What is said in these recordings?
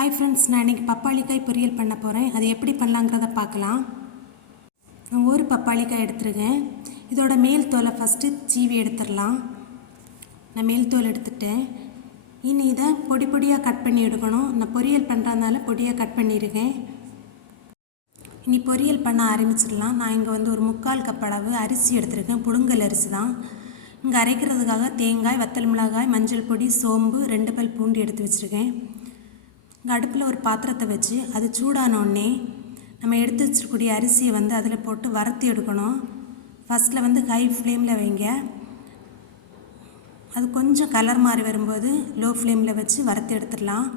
Hi friends, நான் இன்றைக்கி பப்பாளிக்காய் பொரியல் பண்ண போகிறேன். அது எப்படி பண்ணலாங்கிறத பார்க்கலாம். நான் ஒரு பப்பாளிக்காய் எடுத்துருக்கேன். இதோட மேல் தோலை ஃபஸ்ட்டு சீவி எடுத்துடலாம். நான் மேல் தோல் எடுத்துட்டேன். இனி இதை பொடி பொடியாக கட் பண்ணி எடுக்கணும். நான் பொரியல் பண்ணுறதுனால பொடியாக கட் பண்ணியிருக்கேன். இனி பொரியல் பண்ண ஆரம்பிச்சிடலாம். நான் இங்கே ஒரு 3/4 கப் அளவு அரிசி எடுத்துருக்கேன். புழுங்கல் அரிசி தான். இங்கே அரைக்கிறதுக்காக தேங்காய், வத்தல் மிளகாய், மஞ்சள் பொடி, சோம்பு, 2 பல் பூண்டு எடுத்து வச்சுருக்கேன். இங்கே அடுப்பில் ஒரு பாத்திரத்தை வச்சு அது சூடானோடனே நம்ம எடுத்து வச்சுருக்கூடிய அரிசியை அதில் போட்டு வறுத்து எடுக்கணும். ஃபஸ்ட்டில் ஹை ஃப்ளேமில் வைங்க. அது கொஞ்சம் கலர் மாறி வரும்போது லோ ஃப்ளேமில் வச்சு வறுத்து எடுத்துடலாம்.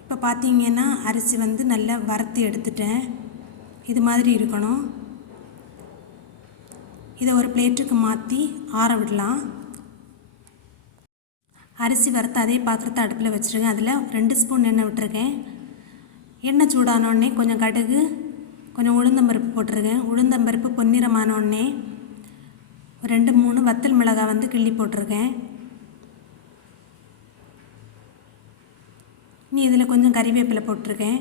இப்போ பார்த்தீங்கன்னா அரிசி நல்லா வறுத்து எடுத்துட்டேன். இது மாதிரி இருக்கணும். இதை ஒரு பிளேட்டுக்கு மாற்றி ஆற விடலாம். அரிசி வறுத்து அதே பாத்திரத்தை அடுப்பில் வச்சுருக்கேன். அதில் 2 ஸ்பூன் எண்ணெய் விட்டுருக்கேன். எண்ணெய் சூடானோடனே கொஞ்சம் கடுகு, கொஞ்சம் உளுந்தம்பருப்பு போட்டிருக்கேன். உளுந்தம்பருப்பு பொன்னிறமானோடனே 2-3 வத்தல் மிளகாய் கிள்ளி போட்டிருக்கேன். இனி இதில் கொஞ்சம் கறிவேப்பிலை போட்டிருக்கேன்.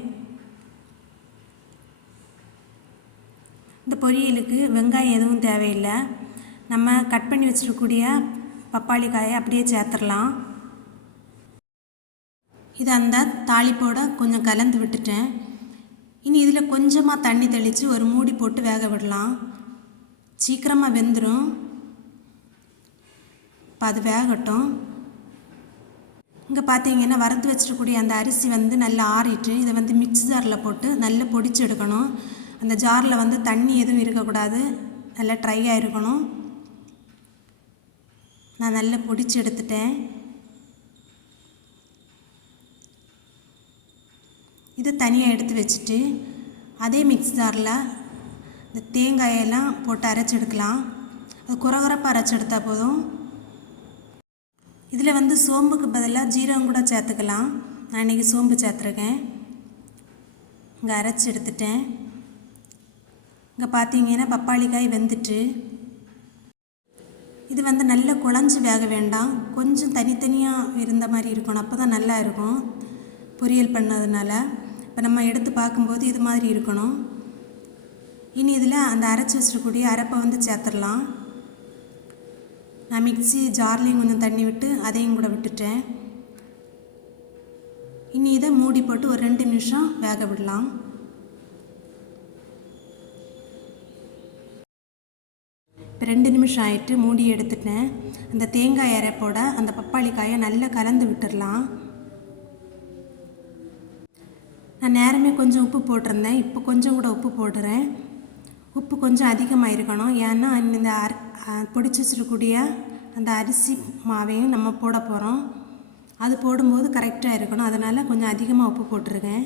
இந்த பொரியலுக்கு வெங்காயம் எதுவும் தேவையில்லை. நம்ம கட் பண்ணி வச்சுருக்கக்கூடிய பப்பாளிக்காயை அப்படியே சேர்த்துடலாம். இதை அந்த தாளிப்போட கொஞ்சம் கலந்து விட்டுட்டேன். இனி இதில் கொஞ்சமாக தண்ணி தெளித்து ஒரு மூடி போட்டு வேக விடலாம். சீக்கிரமாக வெந்துடும். இப்போ அது வேகட்டும். இங்கே பார்த்தீங்கன்னா வறுத்து வச்சிருக்கக்கூடிய அந்த அரிசி நல்லா ஆறிட்டு இதை மிக்ஸி ஜாரில் போட்டு நல்லா பொடிச்சு எடுக்கணும். அந்த ஜாரில் தண்ணி எதுவும் இருக்கக்கூடாது. நல்லா ட்ரையாக இருக்கணும். நான் நல்லா பொடிச்சு எடுத்துட்டேன். இதை தனியாக எடுத்து வச்சுட்டு அதே மிக்ஸி ஜாரில் இந்த தேங்காயெல்லாம் போட்டு அரைச்சி எடுக்கலாம். அது குறகுறப்பாக அரைச்சி எடுத்தால் போதும். இதில் சோம்புக்கு பதிலாக ஜீரகம் கூட சேர்த்துக்கலாம். நான் இன்றைக்கி சோம்பு சேர்த்துருக்கேன். இங்கே அரைச்சி எடுத்துட்டேன். இங்கே பார்த்தீங்கன்னா பப்பாளிக்காய் வெந்துட்டு இது நல்லா குழஞ்சி வேக வேண்டாம். கொஞ்சம் தனித்தனியாக இருந்த மாதிரி இருக்கணும். அப்போ தான் நல்லா இருக்கும் பொரியல் பண்ணதுனால. இப்போ நம்ம எடுத்து பார்க்கும்போது இது மாதிரி இருக்கணும். இனி இதில் அந்த அரைச்சி வச்சிருக்கக்கூடிய அரைப்பை சேர்த்துடலாம். நான் மிக்ஸி ஜார்லேயும் கொஞ்சம் தண்ணி விட்டு அதையும் கூட விட்டுட்டேன். இனி இதை மூடி போட்டு ஒரு 2 நிமிஷம் வேக விடலாம். இப்போ 2 நிமிஷம் ஆகிட்டு மூடி எடுத்துட்டேன். அந்த தேங்காய் அரைப்போட அந்த பப்பாளிக்காயை நல்லா கலந்து விட்டுடலாம். நான் நேரமே கொஞ்சம் உப்பு போட்டிருந்தேன். இப்போ கொஞ்சம் கூட உப்பு போடுறேன். உப்பு கொஞ்சம் அதிகமாக இருக்கணும். ஏன்னா இந்த பொடிச்சு வச்சிருக்கக்கூடிய அந்த அரிசி மாவையும் நம்ம போட போகிறோம். அது போடும்போது கரெக்டாக இருக்கணும். அதனால் கொஞ்சம் அதிகமாக உப்பு போட்டிருக்கேன்.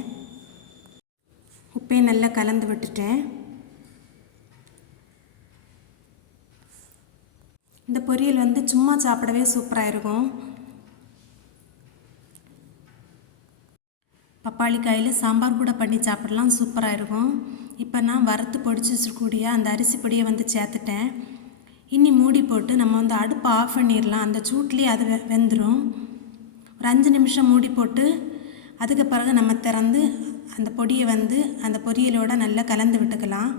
உப்பையும் நல்லா கலந்து விட்டுட்டேன். இந்த பொரியல் சும்மா சாப்பிடவே சூப்பராக இருக்கும். பப்பாளிக்காயில் சாம்பார் கூட பண்ணி சாப்பிடலாம். சூப்பராக இருக்கும். இப்போ நான் வறுத்து பொடிச்சு வச்சுருக்கூடிய அந்த அரிசி பொடியை சேர்த்துட்டேன். இனி மூடி போட்டு நம்ம அடுப்பை ஆஃப் பண்ணிடலாம். அந்த சூட்லேயே அது வெந்துடும். ஒரு 5 நிமிஷம் மூடி போட்டு அதுக்கு பிறகு நம்ம திறந்து அந்த பொடியை அந்த பொரியலோடு நல்லா கலந்து விட்டுக்கலாம்.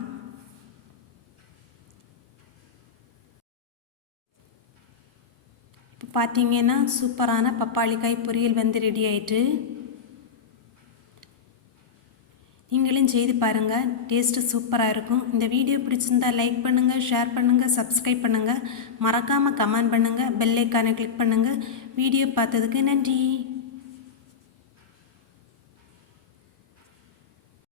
இப்போ பார்த்தீங்கன்னா சூப்பரான பப்பாளிக்காய் பொரியல் ரெடி ஆயிட்டு. நீங்களும் செய்து பாருங்கள். டேஸ்ட்டு சூப்பராக இருக்கும். இந்த வீடியோ பிடிச்சிருந்தால் லைக் பண்ணுங்கள், ஷேர் பண்ணுங்கள், சப்ஸ்கிரைப் பண்ணுங்கள். மறக்காமல் கமெண்ட் பண்ணுங்கள், பெல் ஐக்கானை கிளிக் பண்ணுங்கள். வீடியோ பார்த்ததுக்கு நன்றி.